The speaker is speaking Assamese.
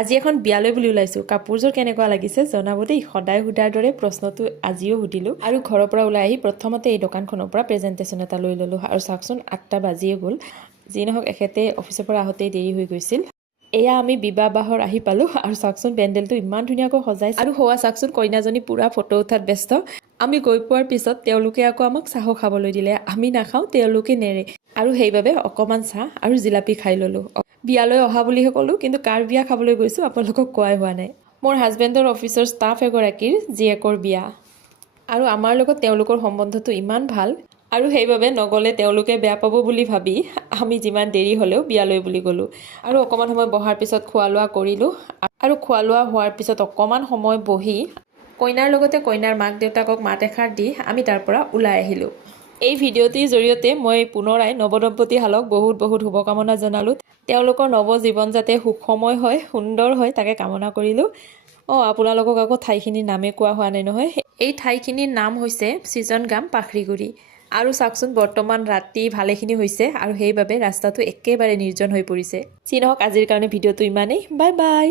আজি এখন বিয়ালৈ বুলি ওলাইছোঁ। কাপোৰযোৰ কেনেকুৱা লাগিছে জনাব দেই। সদায় সোধাৰ দৰে প্ৰশ্নটো আজিও সুধিলোঁ আৰু ঘৰৰ পৰা ওলাই আহি প্ৰথমতে এই দোকানখনৰ পৰা প্ৰেজেণ্টেশ্যন এটা লৈ ল'লোঁ আৰু চাওকচোন 8টা বাজিয়ে গ'ল। যি নহওক এখেতে অফিচৰ পৰা আহোঁতেই দেৰি হৈ গৈছিল। এয়া আমি বিবাহ বাহৰ আহি পালোঁ আৰু চাওকচোন পেণ্ডেলটো ইমান ধুনীয়াকৈ সজাইছে আৰু হোৱা চাওকচোন কইনাজনী পূৰা ফটো উঠাত ব্যস্ত। আমি গৈ পোৱাৰ পিছত তেওঁলোকে আকৌ আমাক চাহো খাবলৈ দিলে। আমি নাখাওঁ, তেওঁলোকে নেৰে আৰু সেইবাবে অকণমান চাহ আৰু জিলাপি খাই ল'লোঁ। বিয়ালৈ অহা বুলিহে ক'লোঁ, কিন্তু কাৰ বিয়া খাবলৈ গৈছোঁ আপোনালোকক কোৱাই হোৱা নাই। মোৰ হাজবেণ্ডৰ অফিচৰ ষ্টাফ এগৰাকীৰ জীয়েকৰ বিয়া আৰু আমাৰ লগত তেওঁলোকৰ সম্বন্ধটো ইমান ভাল আৰু সেইবাবে নগ'লে তেওঁলোকে বেয়া পাব বুলি ভাবি আমি যিমান দেৰি হ'লেও বিয়ালৈ বুলি গ'লোঁ আৰু অকণমান সময় বহাৰ পিছত খোৱা লোৱা কৰিলোঁ আৰু খোৱা লোৱা হোৱাৰ পিছত অকণমান সময় বহি কইনাৰ লগতে কইনাৰ মাক দেউতাকক মাত এষাৰ দি আমি তাৰ পৰা ওলাই আহিলোঁ। এই ভিডিঅ'টিৰ জৰিয়তে মই পুনৰাই নৱদম্পতীহালক বহুত বহুত শুভকামনা জনালোঁ। তেওঁলোকৰ নৱ জীৱন যাতে সুখময় হয়, সুন্দৰ হয় তাকে কামনা কৰিলোঁ। আপোনালোকক আকৌ ঠাইখিনিৰ নামেই কোৱা হোৱা নাই নহয়। এই ঠাইখিনিৰ নাম হৈছে সৃজনগাম পাখৰিগুৰি আৰু চাওকচোন বৰ্তমান ৰাতি ভালেখিনি হৈছে আৰু সেইবাবে ৰাস্তাটো একেবাৰে নিৰ্জন হৈ পৰিছে। যি নহওক আজিৰ কাৰণে ভিডিঅ'টো ইমানেই। Bye bye.